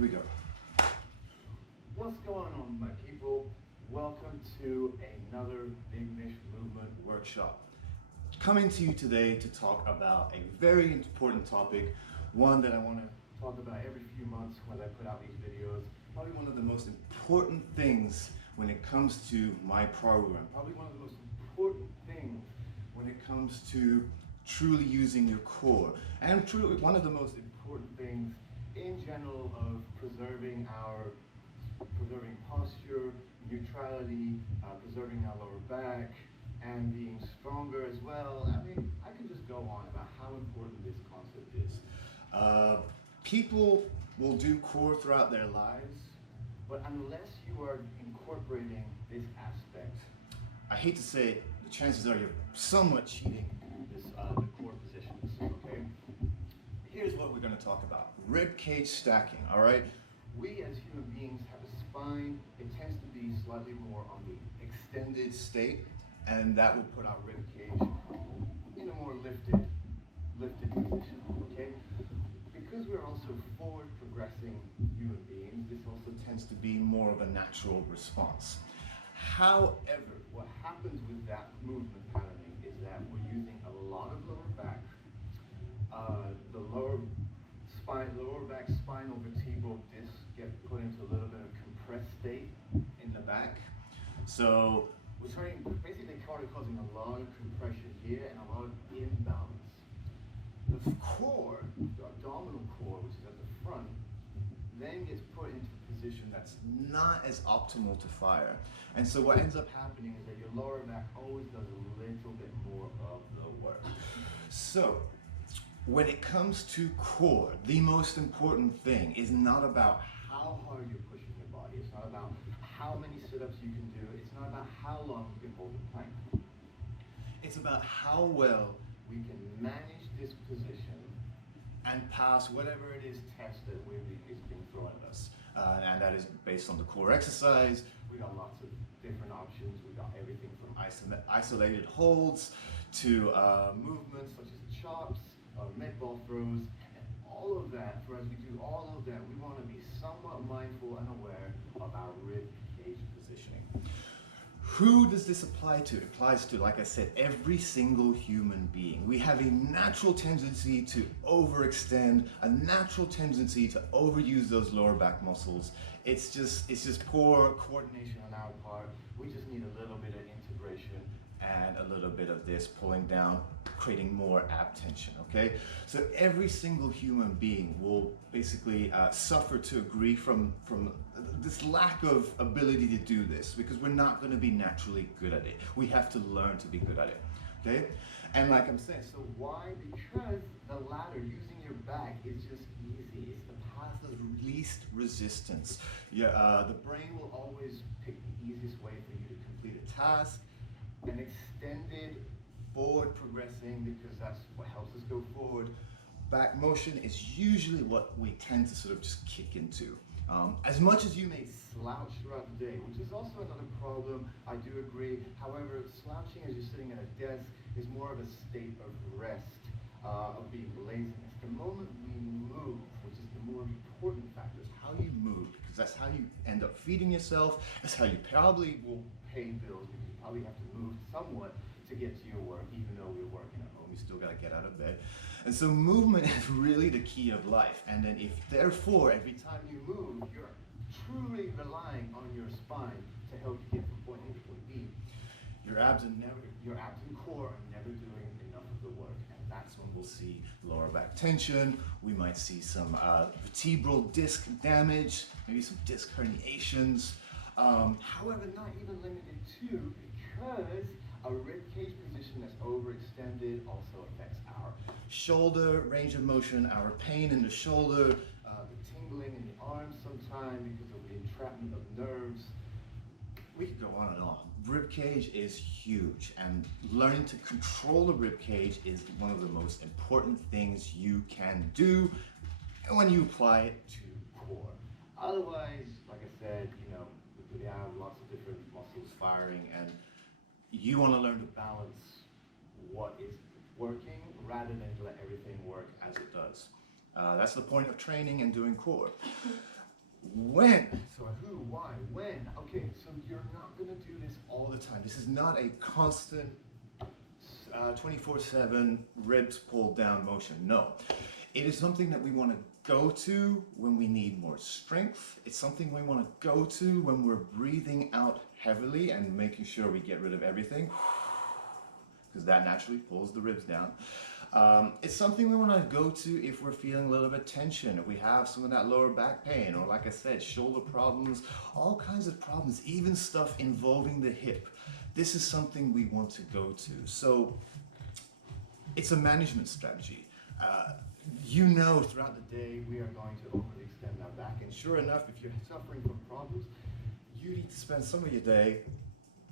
Here we go. What's going on, my people? Welcome to another Big Mish Movement Workshop. Coming to you today to talk about a very important topic, one that I want to talk about every few months when I put out these videos. Probably one of the most important things when it comes to my program. Probably one of the most important things when it comes to truly using your core. And truly one of the most important things in general of preserving posture, neutrality, preserving our lower back, and being stronger as well. I mean, I could just go on about how important this concept is. People will do core throughout their lives, but unless you are incorporating this aspect, I hate to say it, the chances are you're somewhat cheating this, the core positions, okay? Here's what we're going to talk about. Rib cage stacking, all right? We as human beings have a spine. It tends to be slightly more on the extended state, and that will put our rib cage in a more lifted position, okay? Because we're also forward progressing human beings, this also tends to be more of a natural response. However, what happens with that movement patterning is that we're using a lot of lower back. The lower back spinal vertebral discs get put into a little bit of compressed state in the back. So we're basically causing a lot of compression here and a lot of imbalance. The core, the abdominal core, which is at the front, then gets put into a position that's not as optimal to fire. And so what ends up happening is that your lower back always does a little bit more of the work. So when it comes to core, the most important thing is not about how hard you're pushing your body. It's not about how many sit-ups you can do. It's not about how long you can hold the plank. It's about how well we can manage this position and pass whatever it is test that is being thrown at us. And that is based on the core exercise. We got lots of different options. We got everything from isolated holds to movements such as chops, med ball throws, and all of that. For as we do all of that, we want to be somewhat mindful and aware of our rib cage positioning. Who does this apply to? It applies to, like I said, every single human being. We have a natural tendency to overextend, a natural tendency to overuse those lower back muscles. It's just poor coordination on our part. We just need a little bit of integration and a little bit of this pulling down, creating more ab tension, okay? So every single human being will basically suffer to a degree from this lack of ability to do this because we're not gonna be naturally good at it. We have to learn to be good at it, okay? And like I'm saying, so why? Because the latter, using your back, is just easy. It's the path of least resistance. The brain will always pick the easiest way for you to complete a task. An extended forward progressing, because that's what helps us go forward. Back motion is usually what we tend to sort of just kick into. As much as you may slouch throughout the day, which is also another problem, I do agree. However, slouching as you're sitting at a desk is more of a state of rest, of being laziness. The moment we move, which is the more important factor, is how you move, because that's how you end up feeding yourself. That's how you probably will pay bills, because you probably have to move somewhat to get to your work, even though we're working at home. You still gotta get out of bed. And so movement is really the key of life. And then if therefore every time you move, you're truly relying on your spine to help you get from point A to point B, your abs and core are never doing enough of the work. And that's when we'll see lower back tension. We might see some vertebral disc damage, maybe some disc herniations. However, not even limited to, because a rib cage position that's overextended also affects our shoulder range of motion, our pain in the shoulder, the tingling in the arms sometimes because of the entrapment of nerves. We could go on and on. Rib cage is huge, and learning to control the rib cage is one of the most important things you can do when you apply it to core. Otherwise, like I said, we have lots of different muscles firing, and you want to learn to balance what is working rather than to let everything work as it does. That's the point of training and doing core. When? So who, why, when? Okay, so you're not gonna do this all the time. This is not a constant 24/7 ribs pulled down motion. No, it is something that we want to go to when we need more strength. It's something we want to go to when we're breathing out heavily and making sure we get rid of everything, because that naturally pulls the ribs down. It's something we want to go to if we're feeling a little bit tension, if we have some of that lower back pain, or like I said, shoulder problems, all kinds of problems, even stuff involving the hip. This is something we want to go to. So it's a management strategy. You know, throughout the day, we are going to overly extend our back. And sure enough, if you're suffering from problems, you need to spend some of your day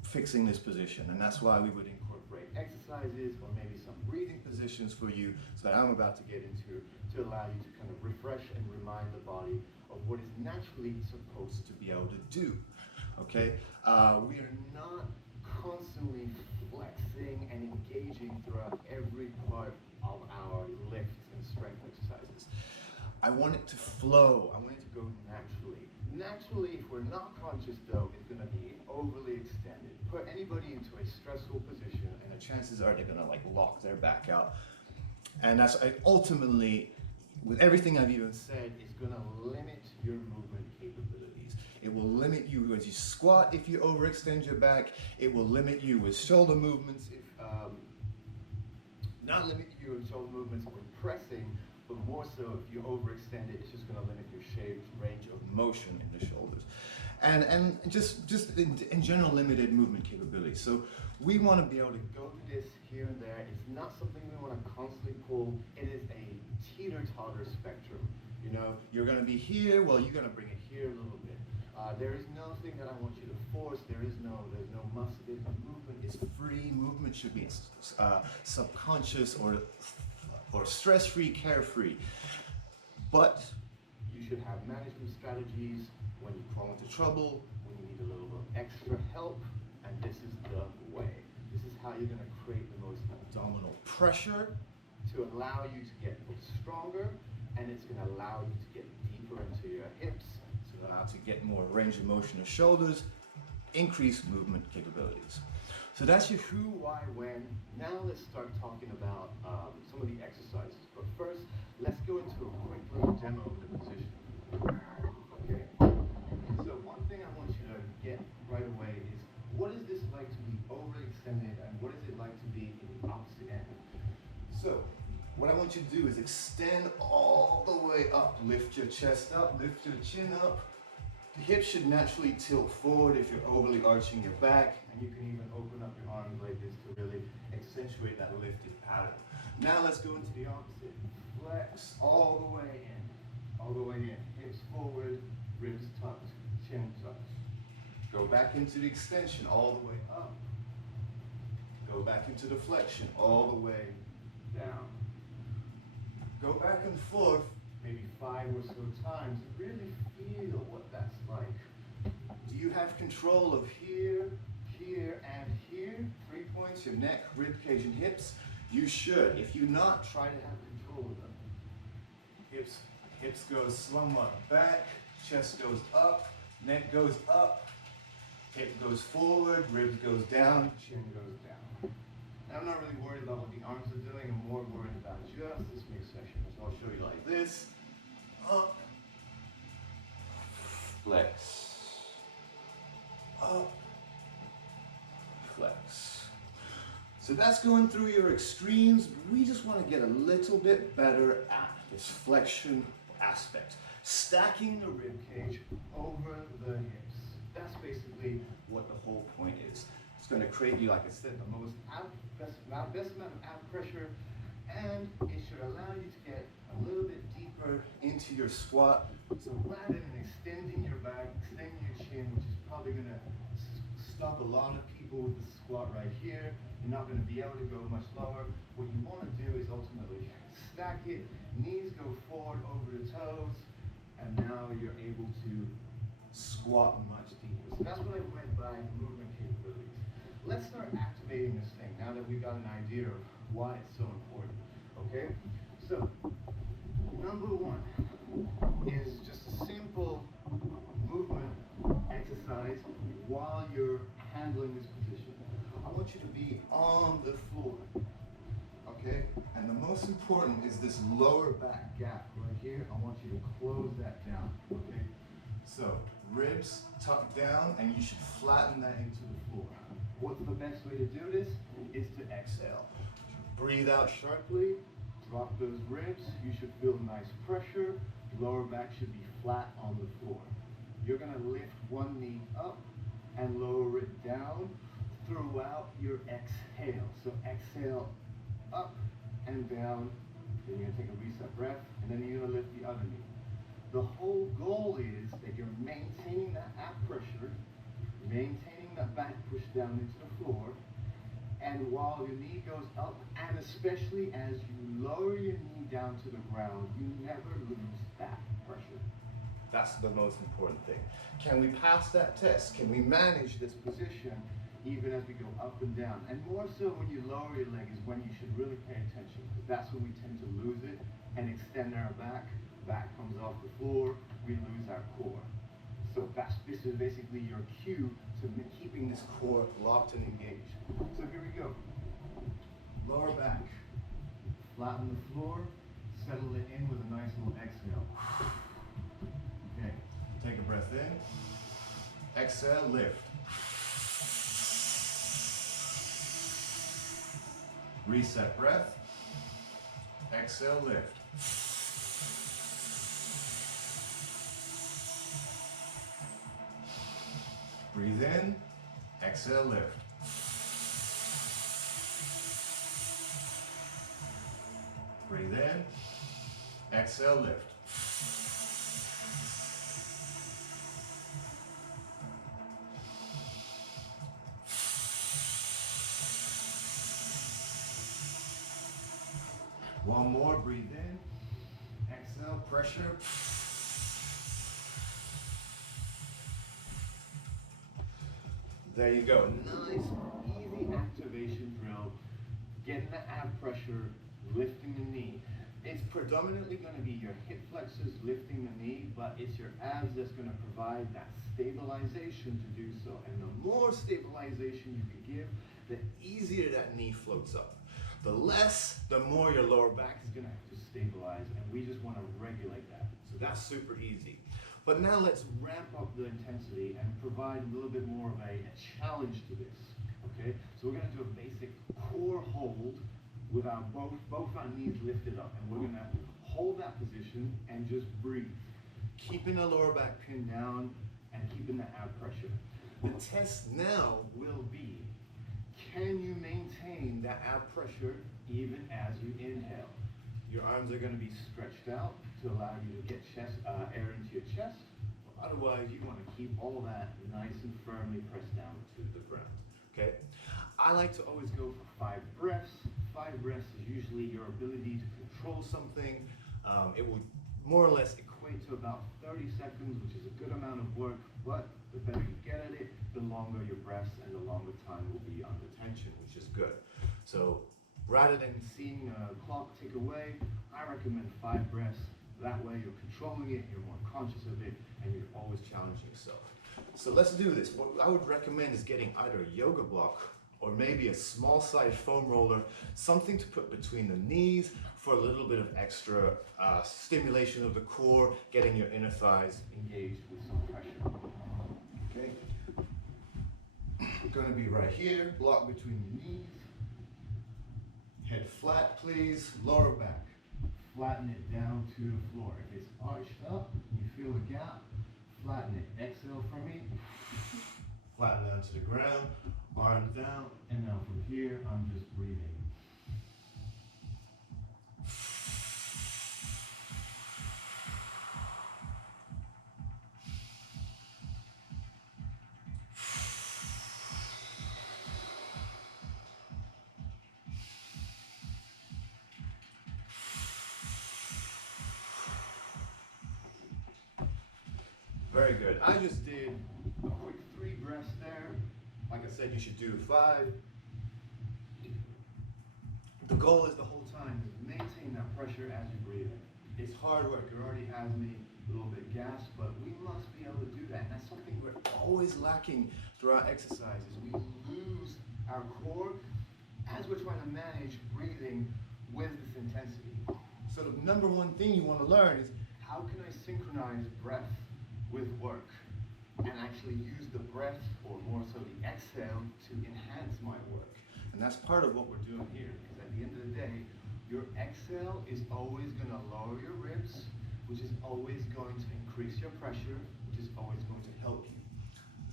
fixing this position. And that's why we would incorporate exercises or maybe some breathing positions for you, so that I'm about to get into, to allow you to kind of refresh and remind the body of what is naturally supposed to be able to do. Okay? We are not constantly flexing and engaging throughout every part of our lift and strength exercises. I want it to flow. I want it to go naturally. Naturally, if we're not conscious though, it's going to be overly extended. Put anybody into a stressful position and the chances are they're going to like lock their back out. And that's ultimately, with everything I've even said, is going to limit your movement capabilities. It will limit you as you squat if you overextend your back. It will limit you with shoulder movements, if not limit you with shoulder movements when pressing, but more so if you overextend it, it's just going to limit your range of motion in the shoulders. And just in general, limited movement capability. So we want to be able to go to this here and there. It's not something we want to constantly pull. It is a teeter-totter spectrum. You know, you're going to be here, well, you're going to bring it here a little bit. There is nothing that I want you to force. There's no muscle. Movement is free. Movement should be subconscious or stress-free, carefree. But you should have management strategies when you fall into trouble, when you need a little bit of extra help, and this is the way. This is how you're going to create the most abdominal pressure to allow you to get stronger, and it's going to allow you to get deeper into your hips, to allow you to get more range of motion of shoulders, increase movement capabilities. So that's your who, why, when. Now let's start talking about some of the exercises. But first, let's go into a quick little demo of the position. Okay. So one thing I want you to get right away is, what is this like to be overextended, and what is it like to be in the opposite end? So what I want you to do is extend all the way up. Lift your chest up, lift your chin up. The hips should naturally tilt forward if you're overly arching your back, and you can even open up your arms like this to really accentuate that lifted pattern. Now let's go into the opposite. Flex all the way in, all the way in. Hips forward, ribs tucked, chin tucked. Go back into the extension all the way up. Go back into the flexion all the way down. Go back and forth maybe 5 or so times to really feel what that's like. Do you have control of here, here, and here? 3 points, your neck, rib cage, and hips? You should. If you not, try to have control of them. Hips goes somewhat back, chest goes up, neck goes up, hip goes forward, ribs goes down, chin goes down. And I'm not really worried about what the arms are doing. I'm more worried about just this midsection. So I'll show you like this. Up, flex, up, flex. So that's going through your extremes. We just want to get a little bit better at this flexion aspect. Stacking the rib cage over the hips. That's basically what the whole point is. It's going to create you, like I said, the best amount of ab pressure, and it should allow you to get a little bit deeper into your squat. So rather than extending your back, extending your chin, which is probably going to stop a lot of people with the squat right here, you're not going to be able to go much lower. What you want to do is ultimately stack it, knees go forward over the toes, and now you're able to squat much deeper. So that's what I meant by movement capabilities. Let's start activating this thing now that we've got an idea of why it's so important. Okay? So, number one is just a simple while you're handling this position, I want you to be on the floor, okay? And the most important is this lower back gap right here. I want you to close that down, okay? So, ribs tucked down, and you should flatten that into the floor. What's the best way to do this? Is to exhale. Breathe out sharply, drop those ribs. You should feel nice pressure. Lower back should be flat on the floor. You're gonna lift one knee up and lower it down throughout your exhale. So exhale up and down, then you're gonna take a reset breath, and then you're gonna lift the other knee. The whole goal is that you're maintaining that ab pressure, maintaining that back push down into the floor, and while your knee goes up, and especially as you lower your knee down to the ground, you never lose that pressure. That's the most important thing. Can we pass that test? Can we manage this position even as we go up and down? And more so when you lower your leg is when you should really pay attention, because that's when we tend to lose it and extend our back. Back comes off the floor, we lose our core. So this is basically your cue to keeping this core locked and engaged. So here we go. Lower back, flatten the floor, settle it in with a nice little exhale. Okay, take a breath in, exhale, lift. Reset breath, exhale, lift. Breathe in, exhale, lift. Breathe in, exhale, lift. One more, breathe in, exhale, pressure. There you go. Nice, easy activation drill. Getting the ab pressure, lifting the knee. It's predominantly going to be your hip flexors lifting the knee, but it's your abs that's going to provide that stabilization to do so. And the more stabilization you can give, the easier that knee floats up. The less, the more your lower back is going to have to stabilize, and we just want to regulate that. So that's super easy. But now let's ramp up the intensity and provide a little bit more of a challenge to this, okay? So we're gonna do a basic core hold with our both our knees lifted up, and we're gonna hold that position and just breathe. Keeping the lower back pinned down and keeping the ab pressure. The test now will be, can you maintain that ab pressure even as you inhale? Your arms are gonna be stretched out to allow you to get air into your chest. Otherwise, you want to keep all that nice and firmly pressed down to the ground, okay? I like to always go for 5 breaths. 5 breaths is usually your ability to control something. It will more or less equate to about 30 seconds, which is a good amount of work, but the better you get at it, the longer your breaths and the longer time will be under tension, which is good. So rather than seeing a clock tick away, I recommend 5 breaths. That way you're controlling it, you're more conscious of it, and you're always challenging yourself. So let's do this. What I would recommend is getting either a yoga block or maybe a small size foam roller, something to put between the knees for a little bit of extra stimulation of the core, getting your inner thighs engaged with some pressure. Okay? Gonna be right here, block between the knees. Head flat, please, lower back. Flatten it down to the floor. If it's arched up, you feel the gap, flatten it. Exhale for me. Flatten down to the ground, arms down, and now from here, I'm just breathing. Very good. I just did a quick 3 breaths there. Like I said, you should do 5. The goal is the whole time to maintain that pressure as you breathe in. It's hard work. It already has me a little bit gassed, but we must be able to do that. And that's something we're always lacking through our exercises. We lose our core as we're trying to manage breathing with this intensity. So the number one thing you want to learn is, how can I synchronize breath with work and actually use the breath, or more so the exhale, to enhance my work? And that's part of what we're doing here, because at the end of the day, your exhale is always going to lower your ribs, which is always going to increase your pressure, which is always going to help you.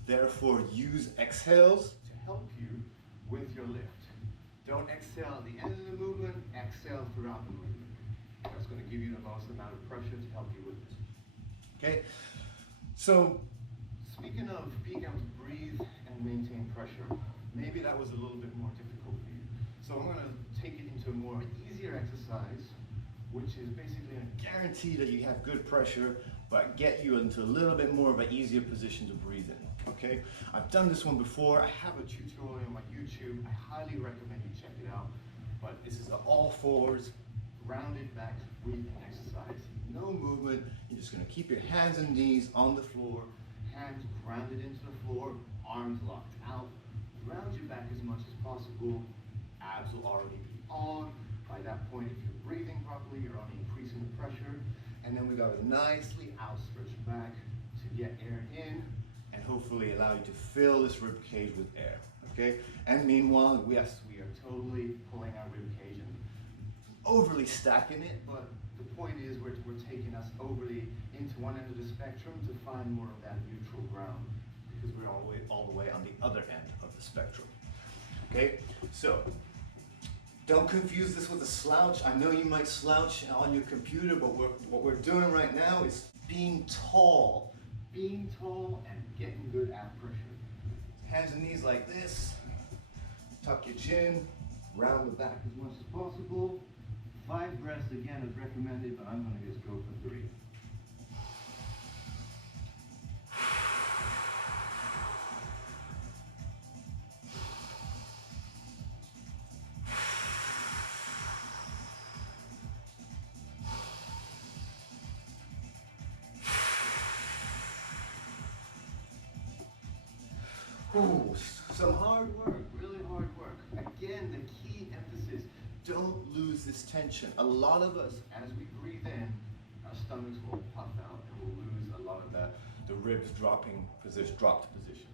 Therefore, use exhales to help you with your lift. Don't exhale at the end of the movement, exhale throughout the movement. That's going to give you the most amount of pressure to help you with this. Okay? So, speaking of being able to breathe and maintain pressure, maybe that was a little bit more difficult for you. So I'm going to take it into a more easier exercise, which is basically going to guarantee that you have good pressure, but get you into a little bit more of an easier position to breathe in. Okay? I've done this one before. I have a tutorial on my YouTube. I highly recommend you check it out. But this is the all fours, rounded back breathing exercise. No movement. You're just going to keep your hands and knees on the floor, hands grounded into the floor, arms locked out. Round your back as much as possible. Abs will already be on. By that point, if you're breathing properly, you're only increasing the pressure. And then we got a nicely outstretched back to get air in and hopefully allow you to fill this rib cage with air. Okay? And meanwhile, yes, we are totally pulling our rib cage and overly stacking it, but the point is we're taking us overly into one end of the spectrum to find more of that neutral ground, because we're all the way on the other end of the spectrum. Okay? So, don't confuse this with a slouch. I know you might slouch on your computer, but what we're doing right now is being tall. Being tall and getting good ab pressure. Hands and knees like this. Tuck your chin. Round the back as much as possible. 5 breaths again is recommended, but I'm going to just go for 3. Ooh, some hard work, really hard work. Again, the key emphasis, don't lose this tension. A lot of us, as we breathe in, our stomachs will puff out and we'll lose a lot of the ribs dropped position.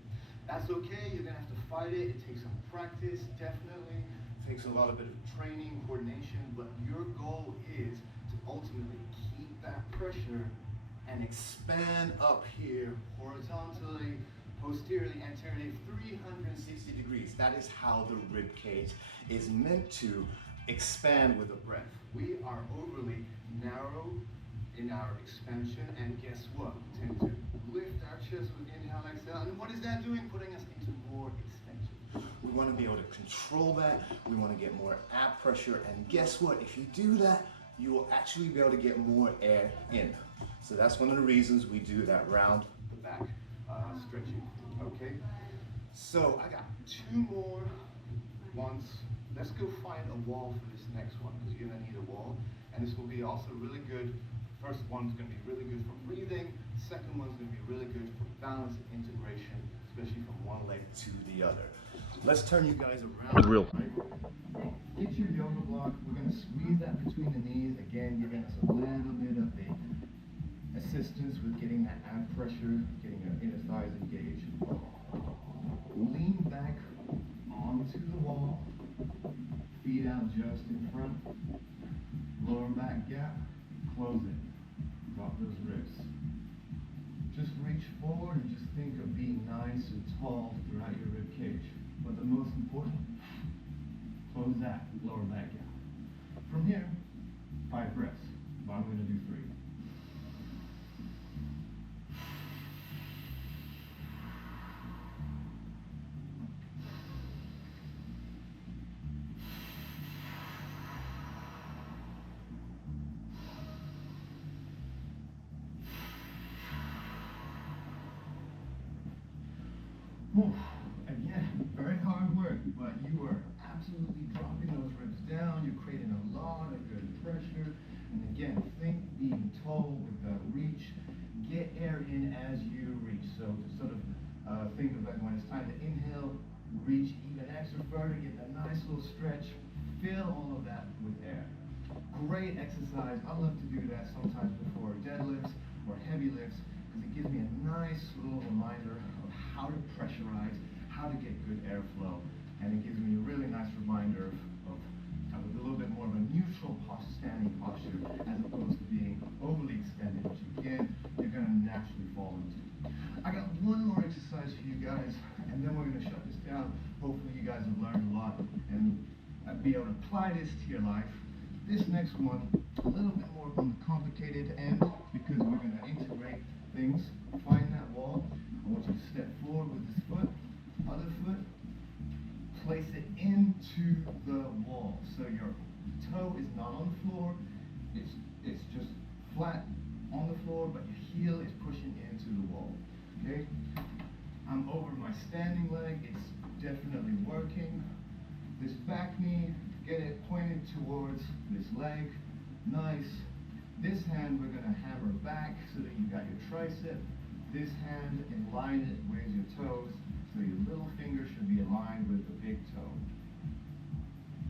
That's okay, you're gonna have to fight it. It takes some practice, definitely. It takes a lot of bit of training, coordination, but your goal is to ultimately keep that pressure and expand up here horizontally, posteriorly, anteriorly, 360 degrees. That is how the rib cage is meant to expand with the breath. We are overly narrow in our expansion, and guess what? We tend to lift our chest with inhale, exhale, and what is that doing? Putting us into more extension. We want to be able to control that. We want to get more ab pressure, and guess what? If you do that, you will actually be able to get more air in. So that's one of the reasons we do that round the back stretching. Okay, so I got 2 more ones. Let's go find a wall for this next one, because you're gonna need a wall, and this will be also really good. First one's gonna be really good for breathing. Second one's gonna be really good for balance and integration, especially from one leg to the other. Let's turn you guys around. Real. Right? Get your yoga block. We're gonna squeeze that between the knees. Again, giving us a little bit of the assistance with getting that ab pressure, getting our inner thighs engaged. Lean back onto the wall, feet out just in front, lower back gap, close it, drop those ribs. Just reach forward and just think of being nice and tall throughout your rib cage. But the most important, close that lower back gap. From here, 5 breaths, but I'm going to do 3. Again, very hard work, but you are absolutely dropping those ribs down. You're creating a lot of good pressure. And again, think being tall with the reach. Get air in as you reach. So to sort of time to inhale, reach even extra further, get that nice little stretch, fill all of that with air. Great exercise. I love to do that sometimes before deadlifts or heavy lifts because it gives me a nice little reminder of how to pressurize, how to get good airflow, and it gives me a really nice reminder of a little bit more of a neutral standing posture as opposed to being overly extended, which again, you're going to naturally fall into. I got one more exercise for you guys, and then we're going to shut this down. Hopefully you guys have learned a lot and be able to apply this to your life. This next one, a little bit more on the complicated end because we're going to integrate things. Find that wall. I want you to step forward with this foot, other foot, place it into the wall. So your toe is not on the floor, it's just flat on the floor, but your heel is pushing into the wall. Okay? I'm over my standing leg, it's definitely working. This back knee, get it pointed towards this leg. Nice. This hand we're going to hammer back so that you got your tricep. This hand, align it with your toes, so your little finger should be aligned with the big toe.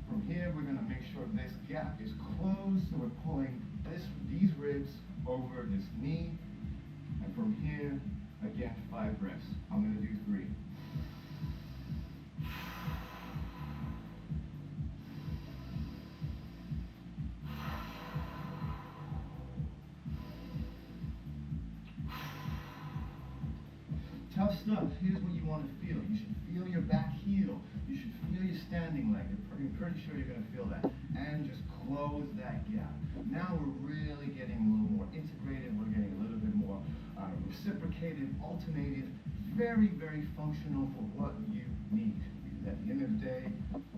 From here, we're going to make sure this gap is closed, so we're pulling these ribs over this knee. And from here, again, 5 breaths. I'm going to do 3. Tough stuff. Here's what you want to feel. You should feel your back heel. You should feel your standing leg. I'm pretty sure you're going to feel that. And just close that gap. Now we're really getting a little more integrated. We're getting a little bit more reciprocated, alternated, very, very functional for what you need. Because at the end of the day,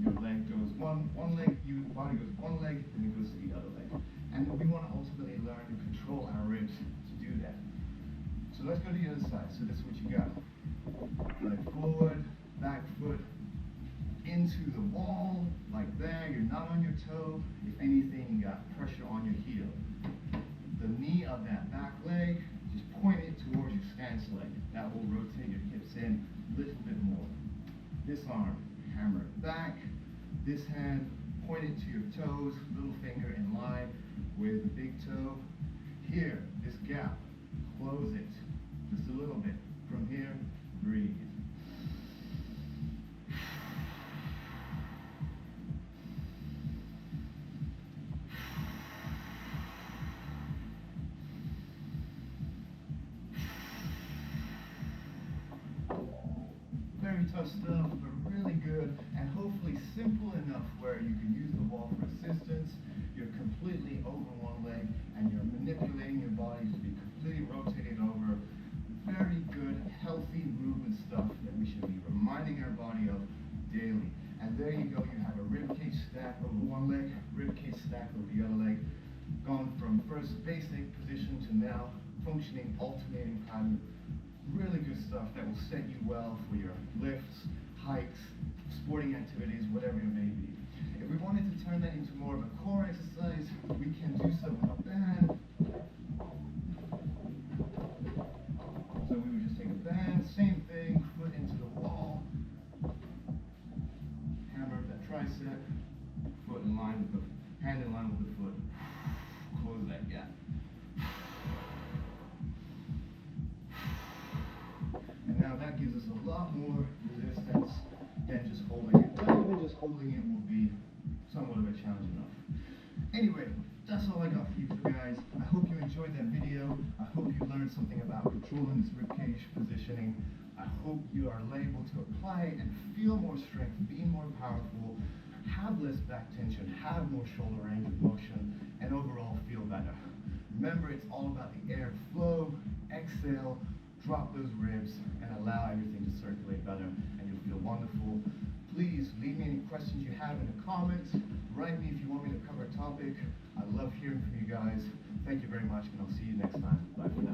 your leg goes one leg, your body goes one leg, and it goes to the other leg. And we want to ultimately learn to control our ribs to do that. So let's go to the other side. So this is what you got. Leg forward, back foot into the wall, like there. You're not on your toe. If anything, you got pressure on your heel. The knee of that back leg, just point it towards your stance leg. That will rotate your hips in a little bit more. This arm, hammer it back. This hand, point it to your toes, little finger in line with the big toe. Here, this gap, close it just a little bit. From here, breathe. Very tough stuff, but really good, and hopefully simple enough where you can use the wall for assistance. You're completely over one leg, and you're manipulating your body to be completely rotated over. Very good, healthy movement stuff that we should be reminding our body of daily. And there you go, you have a ribcage stack over one leg, ribcage stack over the other leg, gone from first basic position to now functioning, alternating pattern. Really good stuff that will set you well for your lifts, hikes, sporting activities, whatever it may be. If we wanted to turn that into more of a core exercise, we can do so with a band. So we would just take a band, same thing, foot into the wall, hammer that tricep, foot in line with the hand in line with the foot. Close that gap. And now that gives us a lot more resistance than just holding it. But even just holding it will be somewhat of a challenge enough. Anyway, that's all I got for you guys. I hope you enjoyed that video. I hope you learned something about controlling this ribcage positioning. I hope you are able to apply it and feel more strength, be more powerful, have less back tension, have more shoulder range of motion, and overall feel better. Remember, it's all about the air flow. Exhale, drop those ribs, and allow everything to circulate better, and you'll feel wonderful. Please leave me any questions you have in the comments. Write me if you want me to cover a topic. I love hearing from you guys. Thank you very much, and I'll see you next time. Bye for now.